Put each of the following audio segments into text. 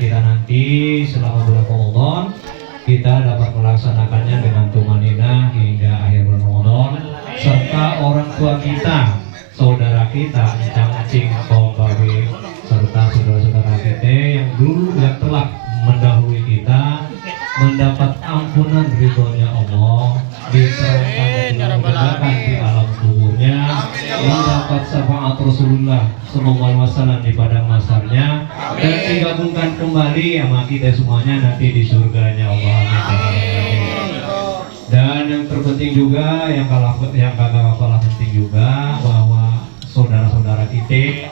kita nanti selama bulan Ramadan kita dapat melaksanakannya dengan tumanina hingga akhir bulan Ramadan, serta orang tua kita, saudara kita, encang-encing, babe, serta saudara-saudara kita yang dulu yang telah mendahului kita mendapat ampunan ridhonya Allah, diserahkan di alam kuburnya, mendapat syafaat Rasulullah sallallahu alaihi wasallam di padang mahsyarnya, dan digabungkan kembali sama kita semuanya nanti di surganya Allah. Dan yang terpenting juga, yang kagak kalah penting juga, bahwa saudara-saudara kita,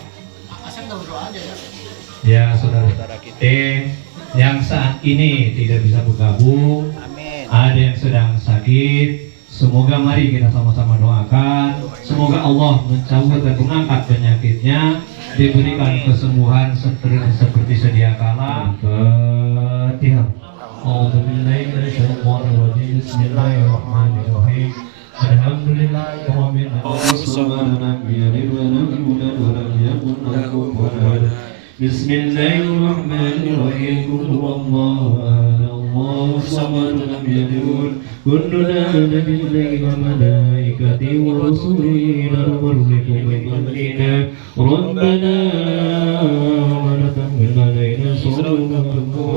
ya saudara-saudara kita yang saat ini tidak bisa bergabung, ada yang sedang sakit, semoga mari kita sama-sama doakan, semoga Allah mencabut dan mengangkat penyakitnya, diberikan kesembuhan seperti sedia kala. Fatihah. Bismillahirrahmanirrahim. Alhamdulillahirabbil alamin. Bismillahirrahmanirrahim. Qul huwallahu ahad, Allahu samad, lam yalid walam yulad, billahi wa malaikatihi wa rusulihi la nufarriqu baina ahadin. Rabbana wa la tahmil alaina isran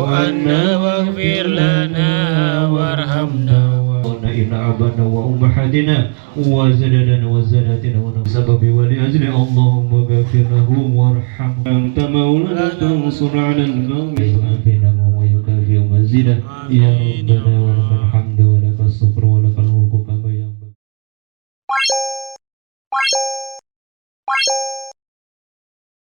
anna waghfir lana warhamna إن عبدنا وأمهاتنا وزادنا وزادتنا ونسبب ولأجل اللهم اغفر لهم وارحمهم أنت مولانا تنصر على القوم ويكافئ مزيدا يا ربنا